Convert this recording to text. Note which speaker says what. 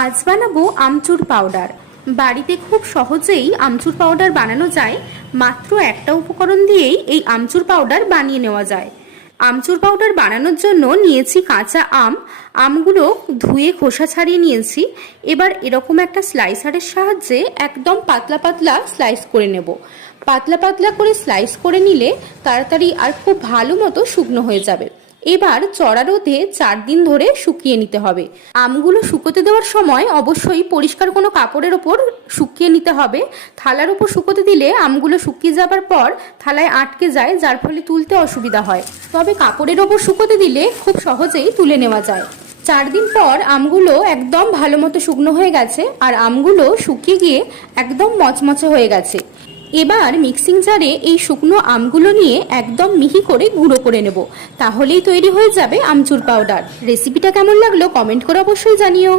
Speaker 1: আজ বানাবো আমচুর পাউডার। বাড়িতে খুব সহজেই আমচুর পাউডার বানানো যায়, মাত্র একটা উপকরণ দিয়েই এই আমচুর পাউডার বানিয়ে নেওয়া যায়। আমচুর পাউডার বানানোর জন্য নিয়েছি কাঁচা আম, আমগুলো ধুয়ে খোসা ছাড়িয়ে নিয়েছি। এবার এরকম একটা স্লাইসারের সাহায্যে একদম পাতলা পাতলা স্লাইস করে নেব। পাতলা পাতলা করে স্লাইস করে নিলে তাড়াতাড়ি আর খুব ভালো মতো শুকনো হয়ে যাবে। এবার চড়া রোদে চার দিন ধরে শুকিয়ে নিতে হবে। আমগুলো শুকোতে দেওয়ার সময় অবশ্যই পরিষ্কার কোনো কাপড়ের ওপর শুকিয়ে নিতে হবে। থালার উপর শুকোতে দিলে আমগুলো শুকিয়ে যাবার পর থালায় আটকে যায়, যার ফলে তুলতে অসুবিধা হয়। তবে কাপড়ের ওপর শুকোতে দিলে খুব সহজেই তুলে নেওয়া যায়। চার দিন পর আমগুলো একদম ভালো মতো শুকনো হয়ে গেছে, আর আমগুলো শুকিয়ে গিয়ে একদম মচমচে হয়ে গেছে। এবার মিক্সিং জারে এই শুকনো আমগুলো নিয়ে একদম মিহি করে গুঁড়ো করে নেব। তাহলেই তৈরি হয়ে যাবে আমচুর পাউডার রেসিপিটা কেমন লাগল কমেন্ট করে অবশ্যই জানিও।